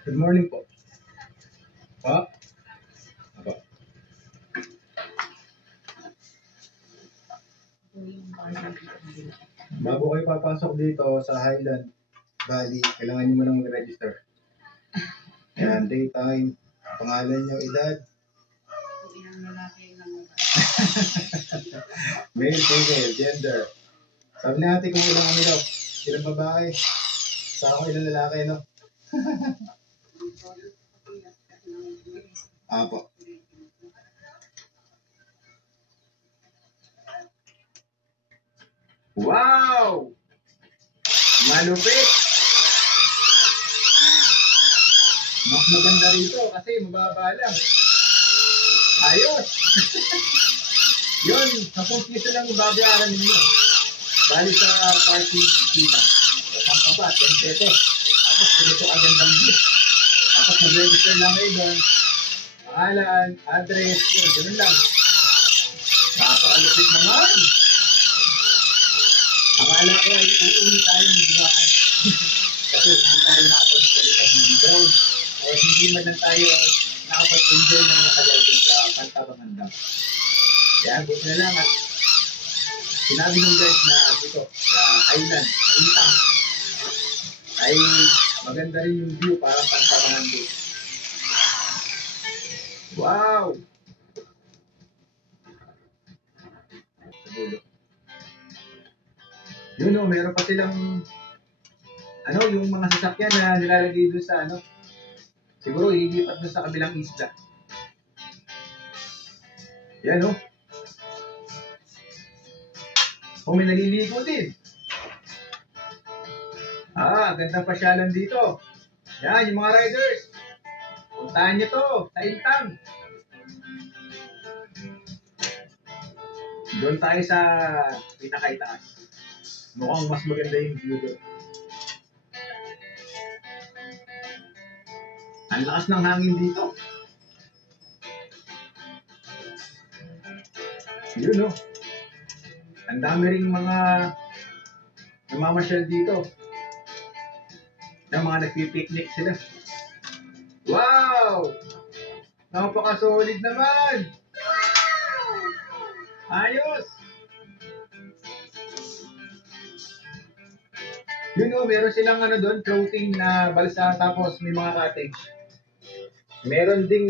Good morning po. Pa? Apa? Bago kayo papasok dito sa Highland Valley, kailangan nyo munang mag-register. Yan, daytime, pangalan nyo, edad. Male, female, gender. Sabi natin kung ilang ano daw, ilang babae, sa ako ilang lalaki, no? Apo. Wow! Malupit! Mas maganda rito kasi mababa lang. Ayos! Yun, 10 piso lang babayaran ninyo. Bali sa parking kita. Saan ka ba? 10 pesos. Tapos ganito agandang gift. Tapos mag-register lang kayo doon. Pangalan, address, yun, ganun lang. Napaalupit naman. Akala ko ay uuwi tayo ng buwan. Kasi hindi tayo nakapagsalita ng drone. O hindi man lang tayo nakapag-enjoy ng nakagay dun sa Pantabangan Dam. Kaya buti na lang at sinabi ng guys na dito sa island, sa Intang, ay maganda rin yung view para Pantabangan Dam. Wow! Sa dulo. Yun o, meron pa silang yung mga sasakyan na nilalagay doon sa siguro ililipat doon sa kabilang isla. Yan o. O may naliligo din. Gandang pasyalan dito. Yan, yung mga riders. Puntahan nyo to, sa Intang. Doon tayo sa pinakaitaas. Mukhang mas maganda yung view doon. Ang lakas ng hangin dito. Yun o. Ang dami ring mga namamasyal dito. Na mga nagpipiknik sila. Wow! Napaka-solid naman! Ayos! Yun o, meron silang doon, floating na balsa tapos may mga cottage. Meron ding